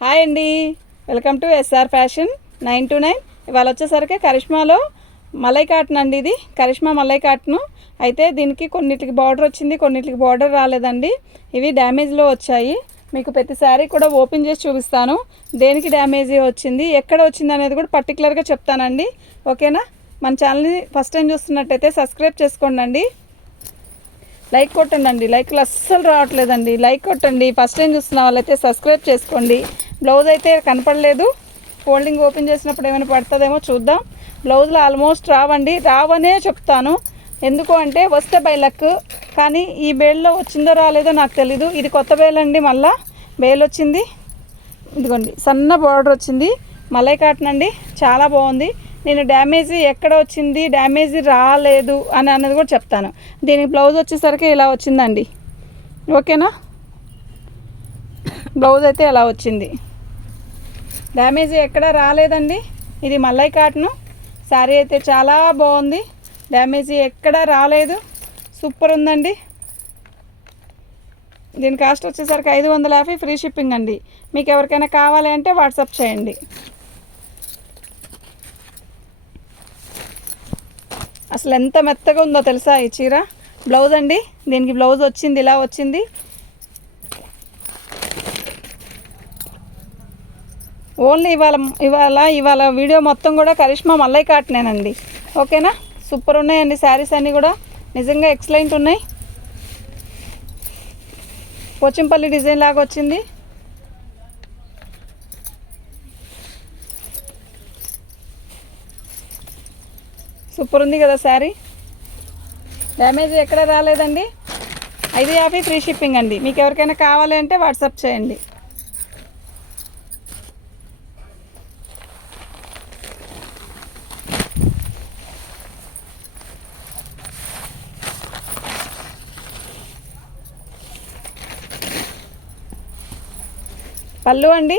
Hi అండి, welcome to SR fashion 929. ఇవాళ వచ్చేసరికి కరిష్మాలో మలై కాటన్ అండి. ఇది కరిష్మా మలై కాటన్. అయితే దీనికి కొన్నిటికి బార్డర్ వచ్చింది, కొన్నిటికి బార్డర్ రాలేదండి. ఇవి డ్యామేజ్లో వచ్చాయి. మీకు ప్రతి శారీ కూడా ఓపెన్ చేసి చూపిస్తాను. దేనికి డ్యామేజ్ వచ్చింది, ఎక్కడ వచ్చింది అనేది కూడా పర్టికులర్గా చెప్తానండి. ఓకేనా? మన ఛానల్ని ఫస్ట్ టైం చూస్తున్నట్టయితే సబ్స్క్రైబ్ చేసుకోండి. లైక్ కొట్టండి. లైక్లు అస్సలు రావట్లేదండి. లైక్ కొట్టండి. ఫస్ట్ టైం చూస్తున్న వాళ్ళైతే సబ్స్క్రైబ్ చేసుకోండి. బ్లౌజ్ అయితే కనపడలేదు. ఫోల్డింగ్ ఓపెన్ చేసినప్పుడు ఏమైనా పడుతుందేమో చూద్దాం. బ్లౌజ్లో ఆల్మోస్ట్ రావనే చెప్తాను. ఎందుకు అంటే వస్తే బై లక్. కానీ ఈ బేల్లో వచ్చిందో రాలేదో నాకు తెలీదు. ఇది కొత్త బేల్ అండి. మళ్ళా బేల్ వచ్చింది. ఇదిగోండి, సన్న బార్డర్ వచ్చింది. మలై కాటన్ అండి, చాలా బాగుంది. నేను డ్యామేజ్ ఎక్కడ వచ్చింది, డ్యామేజ్ రాలేదు అని అన్నది కూడా చెప్తాను. దీనికి బ్లౌజ్ వచ్చేసరికి ఇలా వచ్చిందండి. ఓకేనా? బ్లౌజ్ అయితే ఎలా వచ్చింది, డ్యామేజ్ ఎక్కడ రాలేదండి. ఇది మలై కాటన్ శారీ అయితే చాలా బాగుంది. డ్యామేజ్ ఎక్కడ రాలేదు. సూపర్ ఉందండి. దీని కాస్ట్ వచ్చేసరికి 550 ఫ్రీ షిప్పింగ్ అండి. మీకు ఎవరికైనా కావాలి అంటే వాట్సాప్ చేయండి. అసలు ఎంత మెత్తగా ఉందో తెలుసా ఈ చీర. బ్లౌజ్ అండి, దీనికి బ్లౌజ్ వచ్చింది, ఇలా వచ్చింది. ఓన్లీ ఇవాళ వీడియో మొత్తం కూడా కరిష్మా మలై కాటనేనండి. ఓకేనా? సూపర్ ఉన్నాయండి శారీస్ అన్నీ కూడా, నిజంగా ఎక్సలెంట్ ఉన్నాయి. పోచంపల్లి డిజైన్ లాగా వచ్చింది. సూపర్ ఉంది కదా శారీ. డ్యామేజ్ ఎక్కడ రాలేదండి. 550 ఫ్రీ షిప్పింగ్ అండి. మీకు ఎవరికైనా కావాలి అంటే వాట్సాప్ చేయండి. పళ్ళు అండి,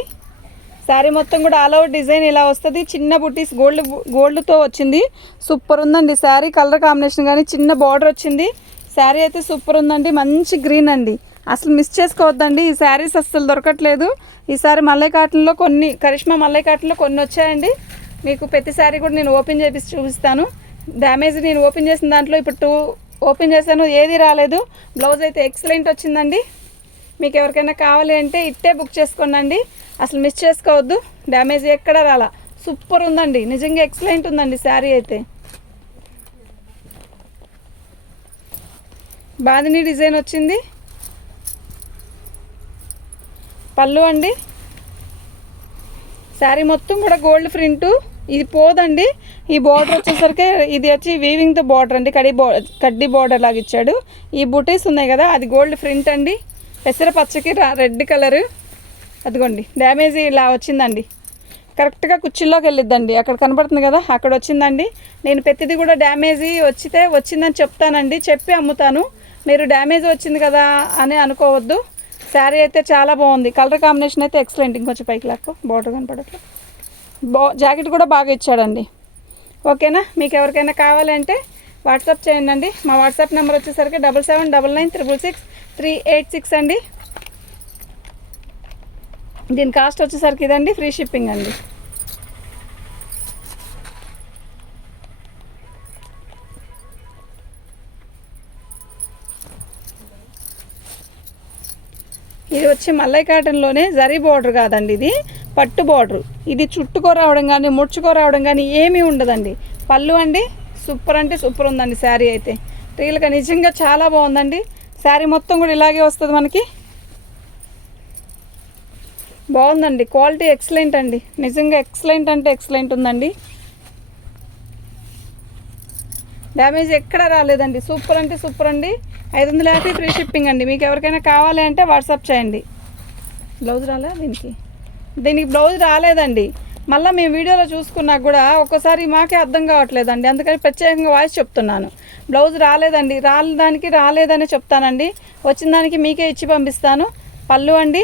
శారీ మొత్తం కూడా ఆల్ ఓవర్ డిజైన్ ఇలా వస్తుంది. చిన్న బుట్టీస్ గోల్డ్తో వచ్చింది. సూపర్ ఉందండి శారీ. కలర్ కాంబినేషన్ కానీ చిన్న బార్డర్ వచ్చింది. శారీ అయితే సూపర్ ఉందండి. మంచి గ్రీన్ అండి. అసలు మిస్ చేసుకోవద్దండి. ఈ శారీస్ అస్సలు దొరకట్లేదు. ఈసారి మలై కాటన్లో కరిష్మా మలై కాటన్లో కొన్ని వచ్చాయండి. మీకు ప్రతి శారీ కూడా నేను ఓపెన్ చేసి చూపిస్తాను. డ్యామేజ్ నేను ఓపెన్ చేసిన దాంట్లో ఇప్పుడు 2 ఓపెన్ చేశాను, ఏది రాలేదు. బ్లౌజ్ అయితే ఎక్సలెంట్ వచ్చిందండి. మీకు ఎవరికైనా కావాలి అంటే ఇట్టే బుక్ చేసుకోండి. అసలు మిస్ చేసుకోవద్దు. డ్యామేజ్ ఎక్కడ రాలా. సూపర్ ఉందండి, నిజంగా ఎక్సలెంట్ ఉందండి శారీ అయితే. బాందిని డిజైన్ వచ్చింది. పళ్ళు అండి, శారీ మొత్తం కూడా గోల్డ్ ప్రింట్. ఇది పోదండి. ఈ బార్డర్ వచ్చేసరికి ఇది వచ్చి వీవింగ్తో బార్డర్ అండి. కడ్డీ బార్డర్ లాగా ఇచ్చాడు. ఈ బుటీస్ ఉన్నాయి కదా, అది గోల్డ్ ప్రింట్ అండి. పెసర పచ్చకి రెడ్ కలరు. అదిగోండి, డ్యామేజ్ ఇలా వచ్చిందండి. కరెక్ట్గా కుర్చీల్లోకి వెళ్ళిద్దండి. అక్కడ కనపడుతుంది కదా, అక్కడ వచ్చిందండి. నేను ప్రతిదీ కూడా డ్యామేజ్ వచ్చిందని చెప్తానండి, చెప్పి అమ్ముతాను. మీరు డ్యామేజ్ వచ్చింది కదా అని అనుకోవద్దు. శారీ అయితే చాలా బాగుంది. కలర్ కాంబినేషన్ అయితే ఎక్సలెంట్. ఇంకొంచెం పైకి లాక్కో, బార్డర్ కనపడట్లేదు. జాకెట్ కూడా బాగా ఇచ్చాడండి. ఓకేనా? మీకు ఎవరికైనా కావాలంటే వాట్సాప్ చేయండి. మా వాట్సాప్ నెంబర్ వచ్చేసరికి 7799666386 అండి. దీని కాస్ట్ వచ్చేసరికి ఇదండి, ఫ్రీ షిప్పింగ్ అండి. ఇది వచ్చి మలై కాటన్లోనే జరీ బార్డర్ కాదండి, ఇది పట్టు బార్డర్. ఇది చుట్టుకో రావడం కానీ ముడుచుకో రావడం కానీ ఏమీ ఉండదండి. పళ్ళు అండి, సూపర్ అంటే సూపర్ ఉందండి శారీ అయితే. రియల్గా నిజంగా చాలా బాగుందండి. శారీ మొత్తం కూడా ఇలాగే వస్తుంది మనకి. బాగుందండి, క్వాలిటీ ఎక్సలెంట్ అండి. నిజంగా ఎక్సలెంట్ అంటే ఎక్సలెంట్ ఉందండి. డ్యామేజ్ ఎక్కడ రాలేదండి. సూపర్ అంటే సూపర్ అండి. 550 ఫ్రీ షిప్పింగ్ అండి. మీకు ఎవరికైనా కావాలి అంటే వాట్సాప్ చేయండి. బ్లౌజ్ రాలే దీనికి బ్లౌజ్ రాలేదండి. మళ్ళీ మేము వీడియోలో చూసుకున్నాక కూడా ఒక్కోసారి మాకే అర్థం కావట్లేదండి. అందుకని ప్రత్యేకంగా వాయిస్ చెప్తున్నాను. బ్లౌజ్ రాలేదండి. రాలేదని చెప్తానండి. వచ్చిన దానికి మీకే ఇచ్చి పంపిస్తాను. పళ్ళు అండి,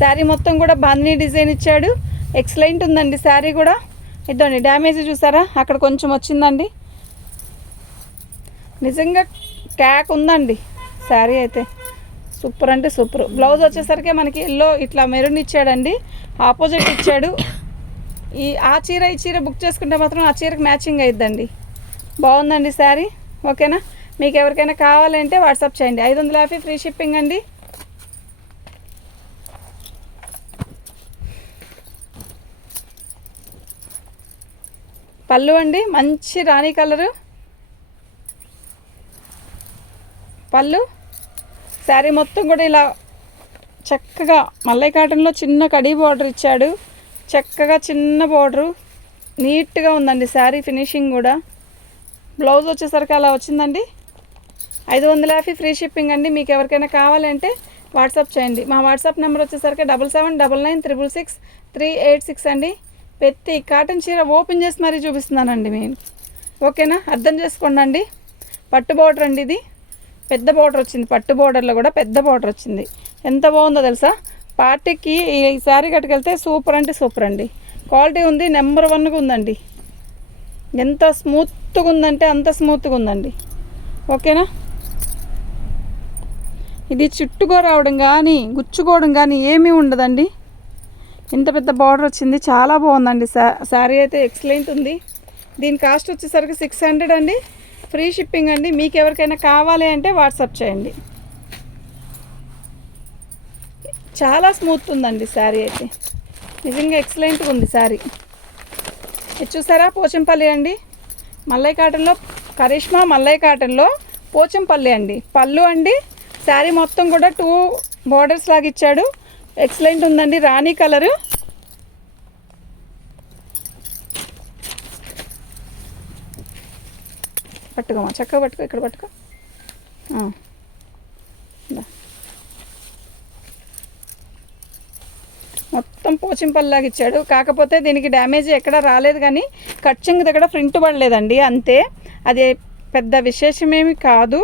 శారీ మొత్తం కూడా బాందిని డిజైన్ ఇచ్చాడు. ఎక్సలెంట్ ఉందండి శారీ కూడా. ఇద్దండి, డ్యామేజ్ చూసారా, అక్కడ కొంచెం వచ్చిందండి. నిజంగా క్యాక్ ఉందండి శారీ అయితే. సూపర్ అంటే సూపర్. బ్లౌజ్ వచ్చేసరికి మనకి ఎల్లో ఇట్లా మెరూన్ ఇచ్చాడండి, ఆపోజిట్ ఇచ్చాడు. ఆ చీర ఈ చీర బుక్ చేసుకుంటే మాత్రం ఆ చీరకు మ్యాచింగ్ అయిద్దండి. బాగుందండి శారీ. ఓకేనా, మీకు ఎవరికైనా కావాలంటే వాట్సాప్ చేయండి. 550 ఫ్రీ షిప్పింగ్ అండి. పళ్ళు అండి మంచి రాణి కలరు పళ్ళు. శారీ మొత్తం కూడా ఇలా చక్కగా మల్లై కాటన్లో చిన్న కడీ బార్డర్ ఇచ్చాడు. చక్కగా చిన్న బార్డరు, నీట్గా ఉందండి శారీ ఫినిషింగ్ కూడా. బ్లౌజ్ వచ్చేసరికి అలా వచ్చిందండి. 550 ఫ్రీ షిప్పింగ్ అండి. మీకు ఎవరికైనా కావాలంటే వాట్సాప్ చేయండి. మా వాట్సాప్ నెంబర్ వచ్చేసరికి 7799963886 అండి. ప్రతి కాటన్ చీర ఓపెన్ చేసి మరీ చూపిస్తున్నానండి నేను. ఓకేనా, అర్థం చేసుకోండి. పట్టు బార్డర్ అండి, ఇది పెద్ద బార్డర్ వచ్చింది. పట్టు బార్డర్లో కూడా పెద్ద బార్డర్ వచ్చింది. ఎంత బాగుందో తెలుసా. పార్టీకి ఈ శారీ కట్టుకెళ్తే సూపర్ అంటే సూపర్ అండి. క్వాలిటీ ఉంది, నెంబర్ 1గా ఉందండి. ఎంత స్మూత్గా ఉందంటే అంత స్మూత్గా ఉందండి. ఓకేనా, ఇది చుట్టుకో రావడం కానీ గుచ్చుకోవడం కానీ ఏమీ ఉండదండి. ఇంత పెద్ద బార్డర్ వచ్చింది, చాలా బాగుందండి. శారీ అయితే ఎక్సలెంట్ ఉంది. దీని కాస్ట్ వచ్చేసరికి 600 అండి. ఫ్రీ షిప్పింగ్ అండి. మీకు ఎవరికైనా కావాలి అంటే వాట్సాప్ చేయండి. చాలా స్మూత్ ఉందండి శారీ అయితే, నిజంగా ఎక్సలెంట్గా ఉంది శారీ. ఇది చూసారా, పోచంపల్లి అండి. మల్లై కాటన్లో కరిష్మా మల్లై కాటన్లో పోచంపల్లి అండి. పళ్ళు అండి. శారీ మొత్తం కూడా 2 బార్డర్స్ లాగా ఇచ్చాడు. ఎక్సలెంట్ ఉందండి, రాణి కలరు. పట్టుకోమా, చక్కగా పట్టుకో, ఇక్కడ పట్టుకో. మొత్తం పోచింపల్లాగా ఇచ్చాడు. కాకపోతే దీనికి డ్యామేజ్ ఎక్కడ రాలేదు, కానీ కట్చింగ్ దగ్గర ప్రింట్ పడలేదండి, అంతే. అది పెద్ద విశేషమేమి కాదు.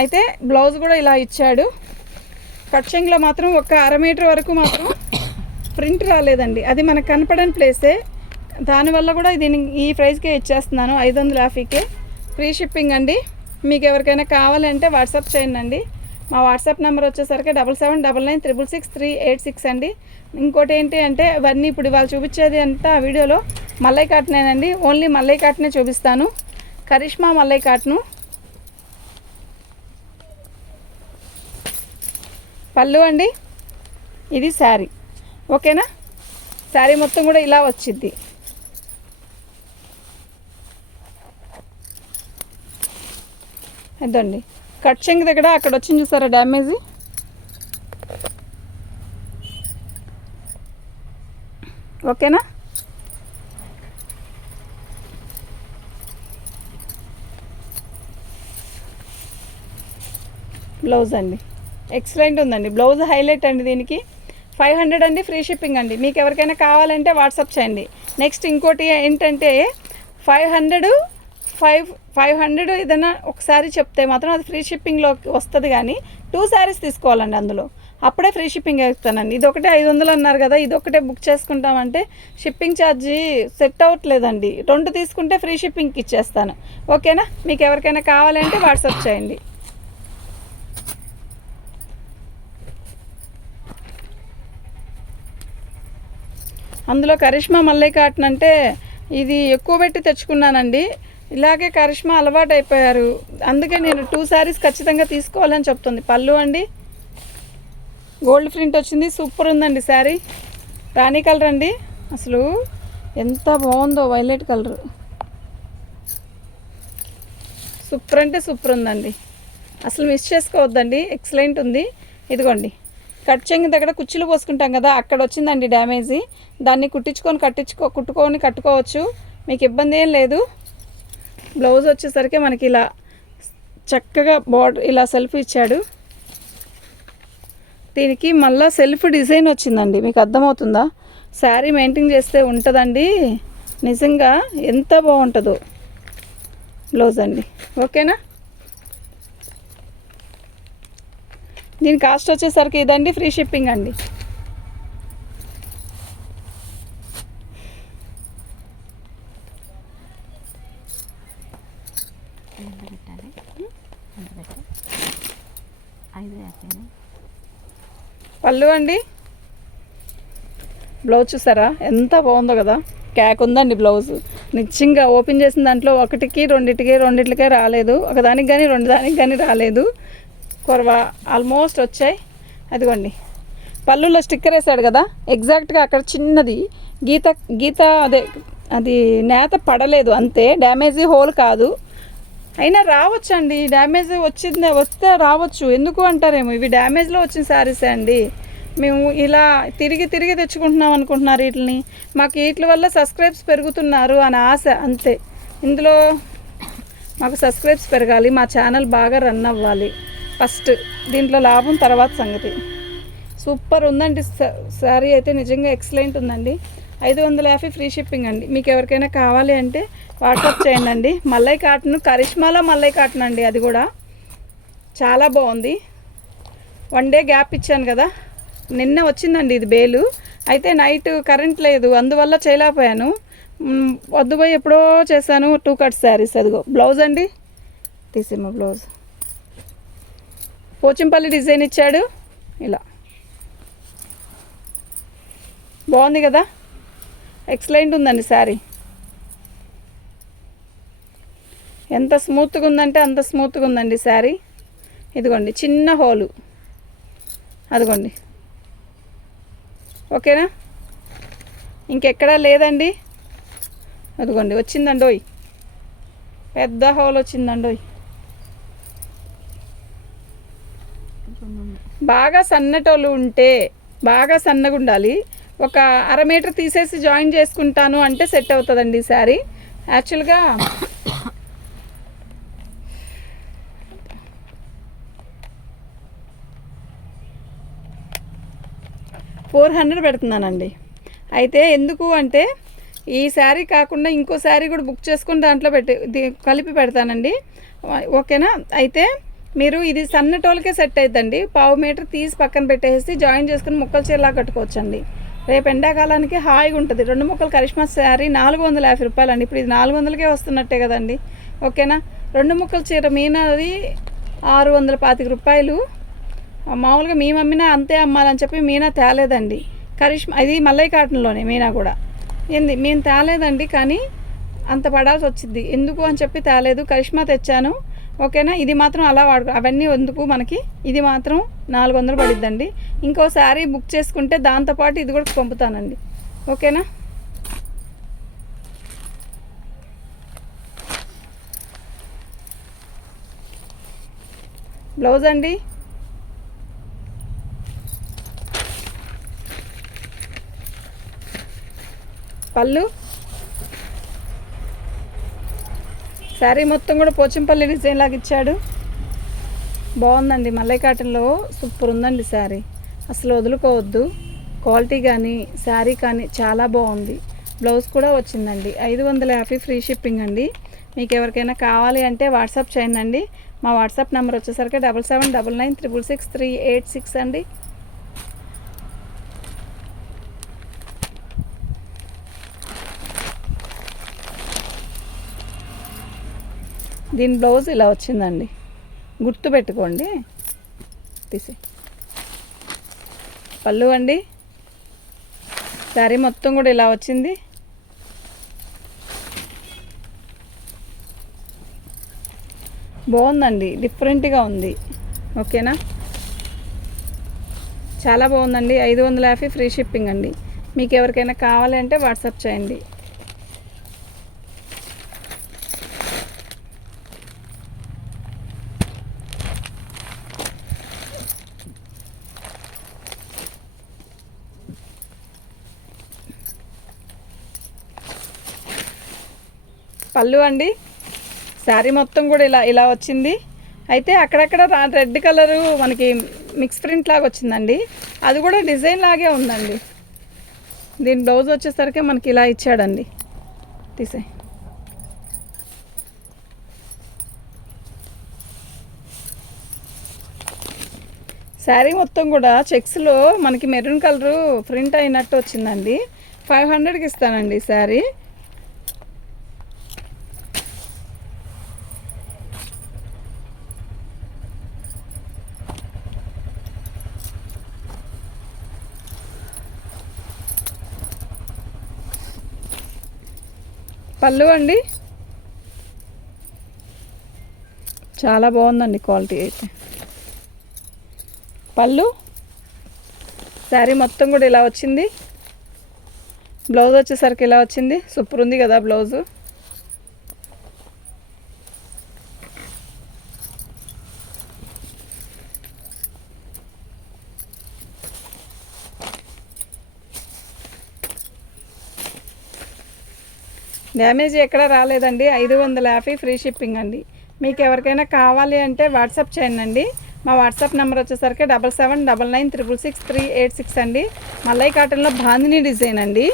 అయితే బ్లౌజ్ కూడా ఇలా ఇచ్చాడు. కట్చింగ్లో మాత్రం ఒక 1/2 మీటర్ వరకు మాత్రం ప్రింట్ రాలేదండి. అది మనకు కనపడని ప్లేసే, దానివల్ల కూడా ఈ ప్రైస్కే ఇచ్చేస్తున్నాను. 550కే ఫ్రీ షిప్పింగ్ అండి. మీకు ఎవరికైనా కావాలంటే వాట్సాప్ చేయండి. మా వాట్సాప్ నెంబర్ వచ్చేసరికి 7799966386 అండి. ఇంకోటి ఏంటి అంటే ఇవన్నీ ఇప్పుడు వాళ్ళు చూపించేది అంతా ఆ వీడియోలో మల్లై కాటనేనండి. ఓన్లీ మల్లై కాటనే చూపిస్తాను. కరిష్మా మల్లై కాటను. పళ్ళు అండి, ఇది శారీ. ఓకేనా, శారీ మొత్తం కూడా ఇలా వచ్చింది. అదండి కట్ చెంగ్ దగ్గర అక్కడ వచ్చింది చూసారా డ్యామేజ్. ఓకేనా, బ్లౌజ్ అండి ఎక్సలెంట్ ఉందండి. బ్లౌజ్ హైలైట్ అండి. దీనికి 500 అండి. ఫ్రీ షిప్పింగ్ అండి. మీకు ఎవరికైనా కావాలంటే వాట్సాప్ చేయండి. నెక్స్ట్ ఇంకోటి ఏంటంటే 500 ఏదైనా ఒకసారి చెప్తే మాత్రం అది ఫ్రీ షిప్పింగ్లో వస్తుంది, కానీ 2 శారీస్ తీసుకోవాలండి అందులో, అప్పుడే ఫ్రీ షిప్పింగ్ వేస్తానండి. ఇది ఒకటే 500 అన్నారు కదా, ఇది ఒకటే బుక్ చేసుకుంటామంటే షిప్పింగ్ ఛార్జీ సెట్ అవ్వట్లేదండి. 2 తీసుకుంటే ఫ్రీ షిప్పింగ్కి ఇచ్చేస్తాను. ఓకేనా, మీకు ఎవరికైనా కావాలంటే వాట్సాప్ చేయండి. అందులో కరిష్మా మల్లై కాటన్ అంటే ఇది ఎక్కువ పెట్టి తెచ్చుకున్నానండి. ఇలాగే కరిష్మా అలవాటు అయిపోయారు, అందుకే నేను 2 శారీస్ ఖచ్చితంగా తీసుకోవాలని చెప్తుంది. పళ్ళు అండి, గోల్డ్ ప్రింట్ వచ్చింది, సూపర్ ఉందండి శారీ. రాణి కలర్ అండి, అసలు ఎంత బాగుందో, వైలెట్ కలర్, సూపర్ అంటే సూపర్ ఉందండి. అసలు మిస్ చేసుకోవద్దండి, ఎక్సలెంట్ ఉంది. ఇదిగోండి కట్ చెంగి దగ్గర కుచ్చులు పోసుకుంటాం కదా, అక్కడ వచ్చిందండి డ్యామేజీ. దాన్ని కుట్టుకొని కట్టుకోవచ్చు, మీకు ఇబ్బంది ఏం లేదు. బ్లౌజ్ వచ్చేసరికి మనకి ఇలా చక్కగా బార్డర్ ఇలా సెల్ఫ్ ఇచ్చాడు. దీనికి మళ్ళీ సెల్ఫ్ డిజైన్ వచ్చిందండి, మీకు అర్థమవుతుందా? శారీ మెయింటైన్ చేస్తే ఉంటుందండి, నిజంగా ఎంత బాగుంటుందో బ్లౌజ్ అండి. ఓకేనా, దీని కాస్ట్ వచ్చేసరికి ఇదండి, ఫ్రీ షిప్పింగ్ అండి. పళ్ళు అండి, బ్లౌజ్ చూసారా ఎంత బాగుందో కదా, క్యాక్ ఉందండి బ్లౌజ్. నిజంగా ఓపెన్ చేసిన దాంట్లో ఒకటికి రెండిటికే రాలేదు, ఒకదానికి కానీ రెండు దానికి కానీ రాలేదు. కొరవ ఆల్మోస్ట్ వచ్చాయి. అదిగోండి పళ్ళులో స్టిక్కర్ వేసాడు కదా, ఎగ్జాక్ట్గా అక్కడ చిన్నది గీత అదే అది నేత పడలేదు అంతే, డ్యామేజ్ హోల్ కాదు. అయినా రావచ్చండి, డ్యామేజ్ వస్తే రావచ్చు, ఎందుకు అంటారేమో. ఇవి డ్యామేజ్లో వచ్చిన శారీసే అండి. మేము ఇలా తిరిగి తెచ్చుకుంటున్నాం అనుకుంటున్నారు వీటిని. మాకు వీటి వల్ల సబ్స్క్రైబ్స్ పెరుగుతున్నారు అని ఆశ అంతే. ఇందులో మాకు సబ్స్క్రైబ్స్ పెరగాలి, మా ఛానల్ బాగా రన్ అవ్వాలి ఫస్ట్, దీంట్లో లాభం తర్వాత సంగతి. సూపర్ ఉందండి శారీ అయితే, నిజంగా ఎక్సలెంట్ ఉందండి. 550 ఫ్రీ షిప్పింగ్ అండి. మీకు ఎవరికైనా కావాలి అంటే వాట్సాప్ చేయండి అండి. మల్లై కాటన్, కరిష్మాలో మల్లై కాటన్ అండి, అది కూడా చాలా బాగుంది. 1 డే గ్యాప్ ఇచ్చాను కదా, నిన్న వచ్చిందండి ఇది బేలు. అయితే నైట్ కరెంట్ లేదు, అందువల్ల చేయలేకపోయాను. వద్దుపోయి ఎప్పుడో చేశాను. 2 కట్ శారీస్. అదిగో బ్లౌజ్ అండి, తీసేమో బ్లౌజ్ పోచంపల్లి డిజైన్ ఇచ్చాడు. ఇలా బాగుంది కదా, ఎక్సలెంట్ ఉందండి శారీ. ఎంత స్మూత్గా ఉందంటే అంత స్మూత్గా ఉందండి శారీ. ఇదిగోండి చిన్న హోలు, అదిగోండి. ఓకేనా, ఇంకెక్కడా లేదండి. అదిగోండి వచ్చిందండోయ్, పెద్ద హోల్ వచ్చిందండోయ్. బాగా సన్నటోళ్ళు ఉంటే, బాగా సన్నగా ఉండాలి, ఒక 1/2 మీటర్ తీసేసి జాయిన్ చేసుకుంటాను అంటే సెట్ అవుతుందండి ఈ శారీ. యాక్చువల్గా 400 పెడుతున్నానండి. అయితే ఎందుకు అంటే ఈ శారీ కాకుండా ఇంకో శారీ కూడా బుక్ చేసుకుని దాంట్లో కలిపి పెడతానండి. ఓకేనా. అయితే మీరు ఇది సన్నటోళ్ళకే సెట్ అవుతుందండి. 1/2 మీటర్ తీసి పక్కన పెట్టేసి జాయిన్ చేసుకుని ముక్కల చీరలా కట్టుకోవచ్చండి. రేపు ఎండాకాలానికి హాయిగా ఉంటుంది. 2 ముక్కలు కరిష్మా శారీ 450 రూపాయలండి. ఇప్పుడు ఇది 400కే వస్తున్నట్టే కదండి. ఓకేనా. 2 ముక్కల చీర మీనాది 625 రూపాయలు. మామూలుగా మేము అమ్మినా అంతే అమ్మాలని చెప్పి మీనా తేలేదండి. కరిష్మా ఇది మల్లై కాటన్లోనే మీనా కూడా మేము తేలేదండి, కానీ అంత పడాల్సి వచ్చింది. ఎందుకు అని చెప్పి తేలేదు, కరిష్మా తెచ్చాను. ఓకేనా. ఇది మాత్రం అలా అవన్నీ ఎందుకు మనకి, ఇది మాత్రం 400 పడిద్దండి. ఇంకో శారీ బుక్ చేసుకుంటే దాంతోపాటు ఇది కూడా పంపుతానండి. ఓకేనా. బ్లౌజ్ అండి, పళ్ళు, శారీ మొత్తం కూడా పోచంపల్లి డిజైన్ లాగా ఇచ్చాడు. బాగుందండి, మల్లై కాటన్లో సూపర్ ఉందండి శారీ, అసలు వదులుకోవద్దు. క్వాలిటీ కానీ శారీ కానీ చాలా బాగుంది. బ్లౌజ్ కూడా వచ్చిందండి. 550 ఫ్రీ షిప్పింగ్ అండి. మీకు ఎవరికైనా కావాలి అంటే వాట్సాప్ చేయండి అండి. మా వాట్సాప్ నెంబర్ వచ్చేసరికి 7799666386 అండి. దీని బ్లౌజ్ ఇలా వచ్చిందండి, గుర్తు పెట్టుకోండి. తీసి పళ్ళు అండి, శారీ మొత్తం కూడా ఇలా వచ్చింది. బాగుందండి, డిఫరెంట్గా ఉంది. ఓకేనా. చాలా బాగుందండి. 550 ఫ్రీ షిప్పింగ్ అండి. మీకు ఎవరికైనా కావాలి అంటే వాట్సాప్ చేయండి. పళ్ళు అండి, శారీ మొత్తం కూడా ఇలా వచ్చింది. అయితే అక్కడక్కడ రెడ్ కలరు మనకి మిక్స్ ప్రింట్ లాగా వచ్చిందండి, అది కూడా డిజైన్ లాగే ఉందండి. దీని బ్లౌజ్ వచ్చేసరికి మనకి ఇలా ఇచ్చాడండి. తీసే శారీ మొత్తం కూడా చెక్స్లో మనకి మెరూన్ కలరు ప్రింట్ అయినట్టు వచ్చిందండి. 500కి ఇస్తానండి శారీ. పళ్ళు అండి చాలా బాగుందండి క్వాలిటీ అయితే. పళ్ళు శారీ మొత్తం కూడా ఇలా వచ్చింది. బ్లౌజ్ వచ్చేసరికి ఇలా వచ్చింది. సూపర్ ఉంది కదా బ్లౌజు. డ్యామేజ్ ఎక్కడ రాలేదండి. 550 ఫ్రీ షిప్పింగ్ అండి. మీకు ఎవరికైనా కావాలి అంటే వాట్సాప్ చేయండి. మా వాట్సాప్ నెంబర్ వచ్చేసరికి 7799666386 అండి. మల్లై కాటన్లో బాందిని డిజైన్ అండి.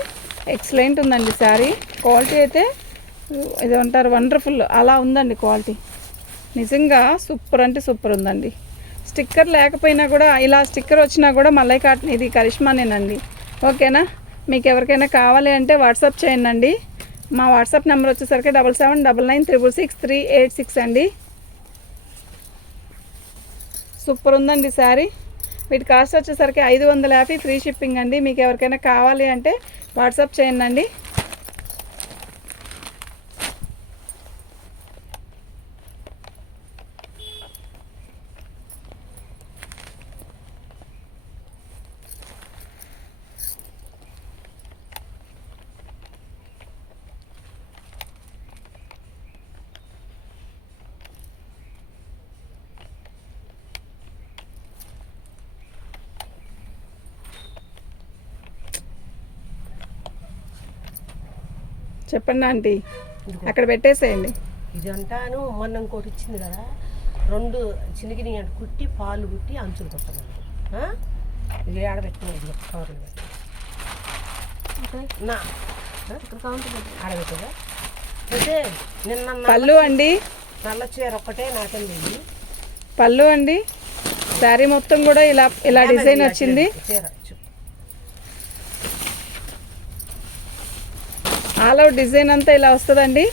ఎక్సలెంట్ ఉందండి శారీ. క్వాలిటీ అయితే ఇది అంటారు వండర్ఫుల్ అలా ఉందండి క్వాలిటీ. నిజంగా సూపర్ అంటే సూపర్ ఉందండి. స్టిక్కర్ లేకపోయినా కూడా ఇలా స్టిక్కర్ వచ్చినా కూడా మల్లై కాటన్ ఇది కరిష్మానేనండి. ఓకేనా? మీకు ఎవరికైనా కావాలి అంటే వాట్సాప్ చేయండి. మా వాట్సాప్ నెంబర్ వచ్చేసరికి 7799666386 అండి. సూపర్ ఉందండి శారీ. వీటి కాస్ట్ వచ్చేసరికి 550 ఫ్రీ షిప్పింగ్ అండి. మీకు ఎవరికైనా కావాలి అంటే వాట్సాప్ చేయండి. చెప్పండి ఆంటీ, అక్కడ పెట్టేసేయండి. ఇది అంటాను మొన్న ఇంకోటి ఇచ్చింది కదా, 2 చిన్నగిరి అంటే కుట్టి పాలు కుట్టి అంచులు కుట్టమండి. ఇది ఆడబెట్టుకున్నది కవర్లు పెట్టి ఆడబెట్టదా. అయితే నిన్న పళ్ళు అండి, నల్ల చీర ఒక్కటే నాకండి. పళ్ళు అండి. శారీ మొత్తం కూడా ఇలా ఇలా డిజైన్ వచ్చింది. చీర ఆల్ అవుట్ డిజైన్ అంతా ఇలా వస్తుందండి.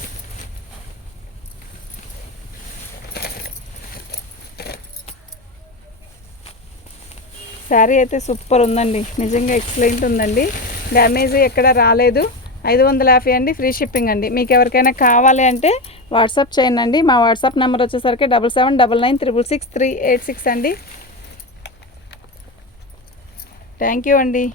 శారీ అయితే సూపర్ ఉందండి. నిజంగా ఎక్సలెంట్ ఉందండి. డ్యామేజ్ ఎక్కడ రాలేదు. 550 అండి. ఫ్రీ షిప్పింగ్ అండి. మీకు ఎవరికైనా కావాలి అంటే వాట్సాప్ చేయండి. మా వాట్సాప్ నెంబర్ వచ్చేసరికి 7799666386 అండి. థ్యాంక్ యూ అండి.